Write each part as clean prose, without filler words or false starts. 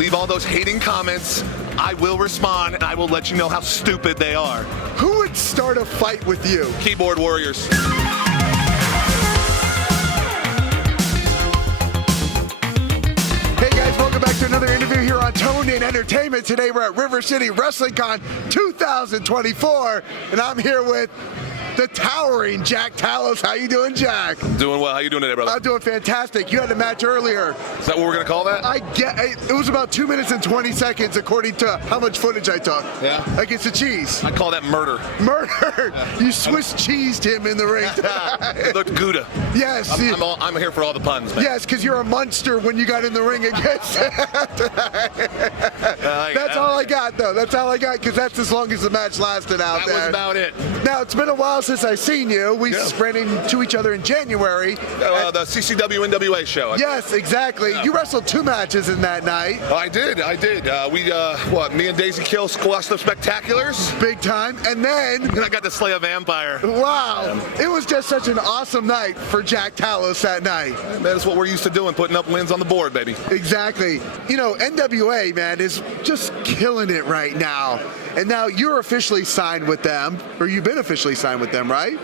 leave all those hating comments. I will respond, and I will let you know how stupid they are. Who would start a fight with you? Keyboard warriors. Hey guys, welcome back to another interview here on Toned In Entertainment. Today we're at River City Wrestling Con 2024, and I'm here with the towering Jack Talos. How you doing, Jack? Doing well. How you doing today, brother? I'm doing fantastic. You had a match earlier. Is that what we're going to call that? It was about 2 minutes and 20 seconds according to how much footage I took. Yeah. Against the cheese. I call that murder. Murder. Yeah. You Swiss cheesed him in the ring tonight. It looked Gouda. Yes. I'm here for all the puns, man. Yes, because you're a monster when you got in the ring against him tonight. That's all I got, though. That's all I got, because that's as long as the match lasted out there. That was about it. Now, it's been a while since I've seen you. We ran into each other in January. The CCW NWA show. Yes, exactly. Yeah. You wrestled 2 matches in that night. I did. Me and Daisy Kill squashed the Spectaculars. Big time. And then And I got to slay a vampire. wow. It was just such an awesome night for Jack Talos that night. That's what we're used to doing, putting up wins on the board, baby. Exactly. You know, NWA, man, is just killing it right now. And now you're officially signed with them, or you've been officially signed with them, right?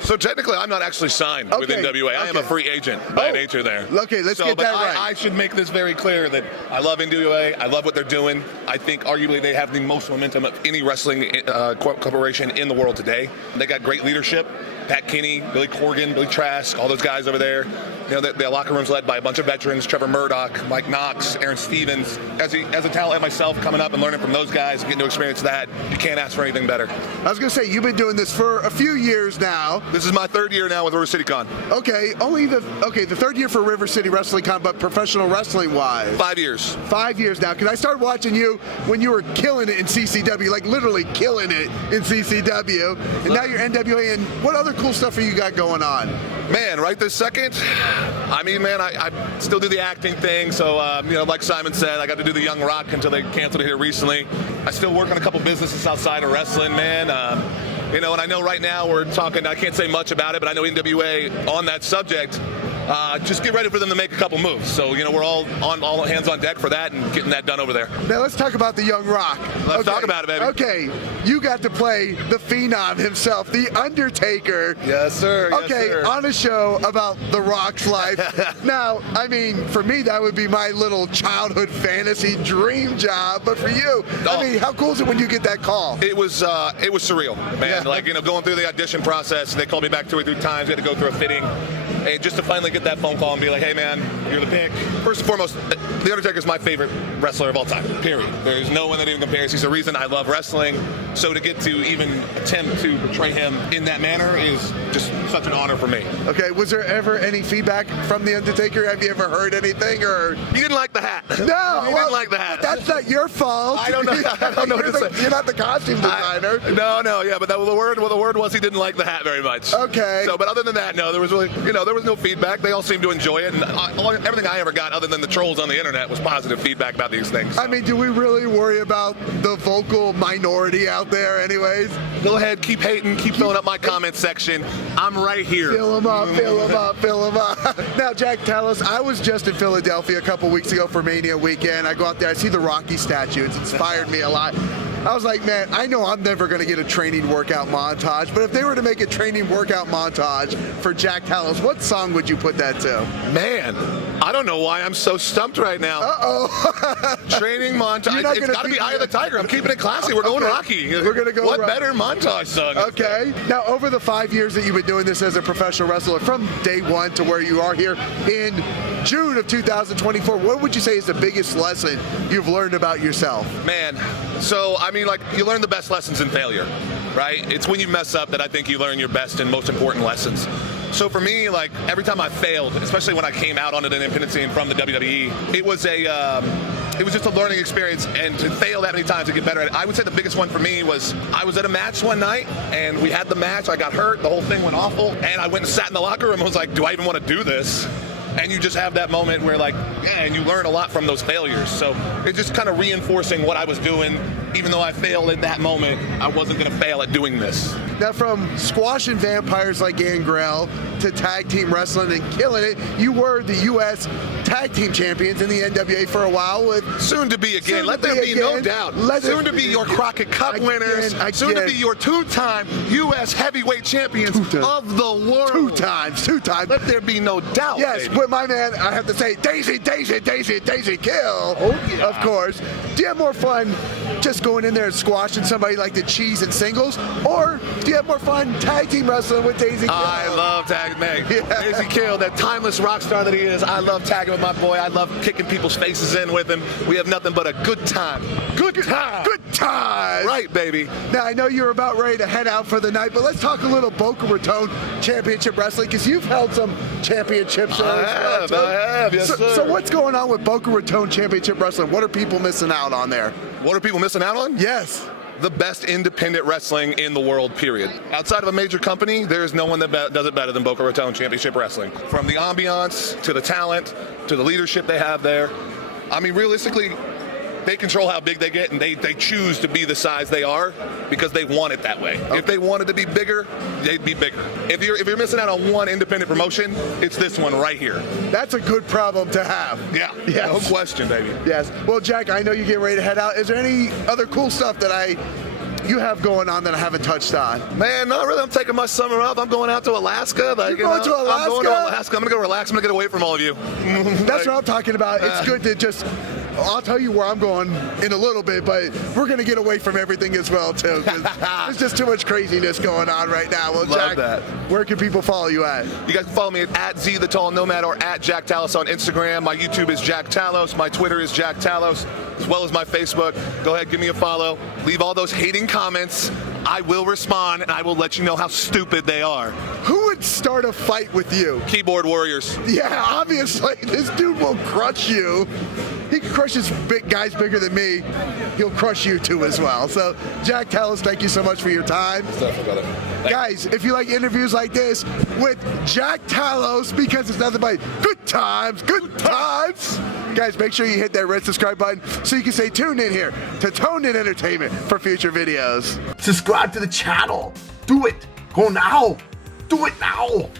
So technically, I'm not actually signed with NWA. I am a free agent by nature there. Okay, let's get that right. I should make this very clear that I love NWA. I love what they're doing. I think arguably they have the most momentum of any wrestling corporation in the world today. They got great leadership. Pat Kinney, Billy Corgan, Billy Trask, all those guys over there. You know, the locker room's led by a bunch of veterans: Trevor Murdoch, Mike Knox, Aaron Stevens. As a talent like myself, coming up and learning from those guys, getting to experience that, you can't ask for anything better. I was going to say, you've been doing this for a few years now. This is my third year now with River City Con. Okay, the third year for River City Wrestling Con, but professional wrestling wise. 5 years. 5 years now, because I started watching you when you were killing it in CCW, like literally killing it in CCW, and now you're NWA. And what other cool stuff you got going on? Man, right this second, I mean, man, I still do the acting thing. So, like Simon said, I got to do the Young Rock until they canceled it here recently. I still work on a couple businesses outside of wrestling, man. And I know right now we're talking, I can't say much about it, but I know NWA on that subject. Just get ready for them to make a couple moves. So, we're all hands on deck for that and getting that done over there. Now let's talk about the Young Rock. Let's talk about it, baby. Okay, you got to play the Phenom himself, the Undertaker. Yes, sir. Yes, Okay, sir. on a show about The Rock's life. Now, I mean, for me, that would be my little childhood fantasy dream job. But for you, I mean, how cool is it when you get that call? It was surreal, man. Yeah. Going through the audition process, they called me back 2 or 3 times. We had to go through a fitting. And just to finally get that phone call and be like, hey, man, you're the pick. First and foremost, The Undertaker is my favorite wrestler of all time, period. There's no one that even compares. He's the reason I love wrestling. So to get to even attempt to portray him in that manner is just such an honor for me. Okay, was there ever any feedback from The Undertaker? Have you ever heard anything? Or He didn't like the hat. no, He didn't like the hat. That's not your fault. I don't know. I don't know what to say. You're not the costume designer. But the word was he didn't like the hat very much. Okay. So, but other than that, no, there was really, there was no feedback. They all seemed to enjoy it, and everything I ever got, other than the trolls on the internet, was positive feedback about these things. So. I mean, do we really worry about the vocal minority out there, anyways? Go ahead, keep hating, keep filling up my comment section. I'm right here. Fill them up, fill them up, fill them up. Now, Jack Talos, I was just in Philadelphia a couple weeks ago for Mania weekend. I go out there, I see the Rocky statue. It's inspired me a lot. I was like, man, I know I'm never going to get a training workout montage, but if they were to make a training workout montage for Jack Talos, what song would you put that to? Man, I don't know why I'm so stumped right now. Uh-oh. Training montage. It's got to be Eye of the Tiger. I'm keeping it classy. We're going Rocky. We're going to go What Rocky. better montage song? Okay. Now, over the 5 years that you've been doing this as a professional wrestler, from day one to where you are here in June of 2024, what would you say is the biggest lesson you've learned about yourself? Man, so, I mean, you learn the best lessons in failure, right? It's when you mess up that I think you learn your best and most important lessons. So for me, every time I failed, especially when I came out onto the independent scene from the WWE, it was just a learning experience, and to fail that many times to get better at it. I would say the biggest one for me was I was at a match one night, and we had the match. I got hurt. The whole thing went awful, and I went and sat in the locker room and was like, do I even want to do this? And you just have that moment where and you learn a lot from those failures. So it's just kind of reinforcing what I was doing. Even though I failed at that moment, I wasn't going to fail at doing this. Now, from squashing vampires like Gangrel to tag team wrestling and killing it, you were the U.S. tag team champions in the NWA for a while. With soon to be again. Let there be no doubt. Soon to be your Crockett Cup winners. Soon to be your two-time U.S. heavyweight champions of the world. Two times. Let there be no doubt. Yes, baby. but my man, I have to say, Daisy Kill, of course. Do you have more fun just going in there and squashing somebody like the Cheese in singles, or do you have more fun tag team wrestling with Daisy Kill? I love tagging Daisy Kill, that timeless rock star that he is. I love tagging with my boy. I love kicking people's faces in with him. We have nothing but a good time. Good time. Right, baby. Now, I know you're about ready to head out for the night, but let's talk a little Boca Raton Championship Wrestling, because you've held some championships. I have, yes, sir. So what's going on with Boca Raton Championship Wrestling? What are people missing out on there? What are people missing out on? Yes. The best independent wrestling in the world, period. Outside of a major company, there is no one that does it better than Boca Raton Championship Wrestling. From the ambiance, to the talent, to the leadership they have there. I mean, realistically, they control how big they get, and they choose to be the size they are because they want it that way. Okay. If they wanted to be bigger, they'd be bigger. If you're missing out on one independent promotion, it's this one right here. That's a good problem to have. Yeah, yes. No question, baby. Yes. Well, Jack, I know you get ready to head out. Is there any other cool stuff that you have going on that I haven't touched on? Man, not really. I'm taking my summer off. I'm going out to Alaska. You're going to Alaska? I'm going to Alaska. I'm going to go relax. I'm going to get away from all of you. That's what I'm talking about. It's good to just... I'll tell you where I'm going in a little bit, but we're going to get away from everything as well, too. There's just too much craziness going on right now. Well, Love Jack, that. Where can people follow you at? You guys can follow me at Z the Tall Nomad or at Jack Talos on Instagram. My YouTube is Jack Talos. My Twitter is Jack Talos, as well as my Facebook. Go ahead, give me a follow. Leave all those hating comments. I will respond, and I will let you know how stupid they are. Who would start a fight with you? Keyboard warriors. Yeah, obviously. This dude will crush you. He can crush his big guys bigger than me. He'll crush you too as well. So, Jack Talos, thank you so much for your time. Guys, if you like interviews like this with Jack Talos, because it's nothing but good times. Guys, make sure you hit that red subscribe button so you can stay tuned in here to Tone In Entertainment for future videos. Subscribe to the channel. Do it. Go now. Do it now.